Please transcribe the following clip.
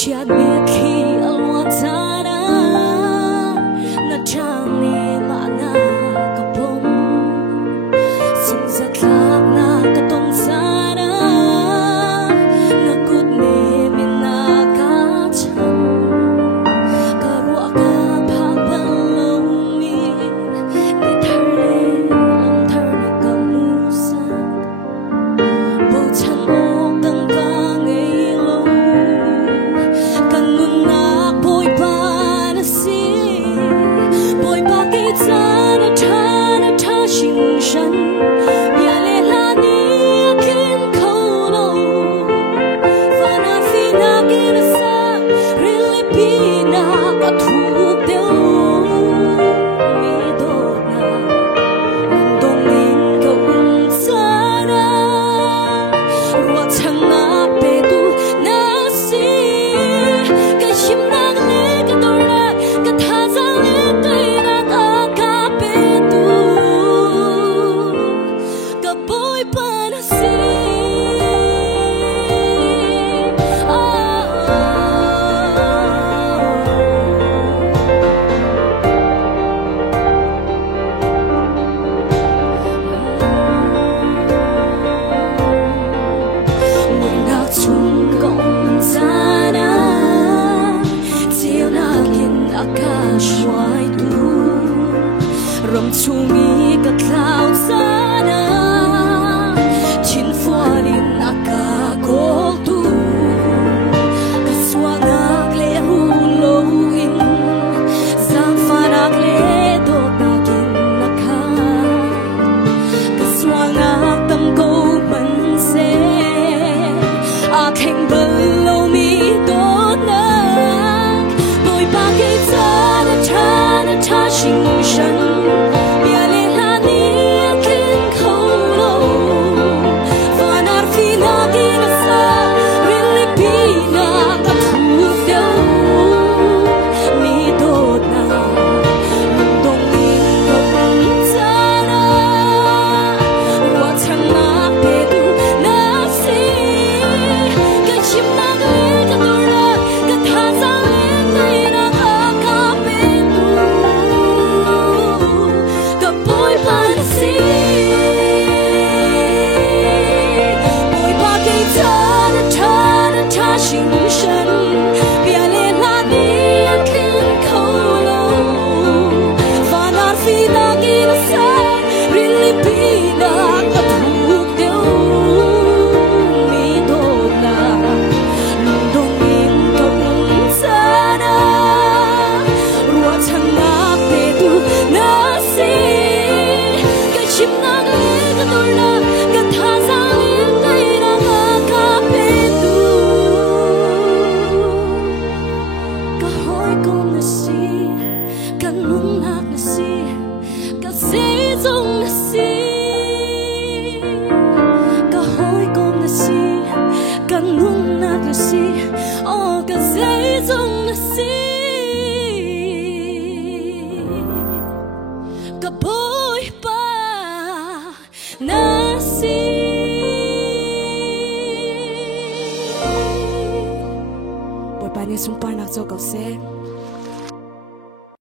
Chiat miệt khi alwa tana na chani mana kapom sung zatlak na katon sana na kutni mina kacham karwa ka phapalong mi ni thare lam thar na kamusak bo chan ok dang ka ngei lo Ram chungi ka cloud sana chin fualin aka kol tu ka swanak le hulo in sang fanak le do takin naka ka swanak tam ko man se a kheng balo mi do na boy pa ke sana chana cha shing shan oh cái giấy dung là si cái bôi ba na si bôi ba ni sung pa nak so kau se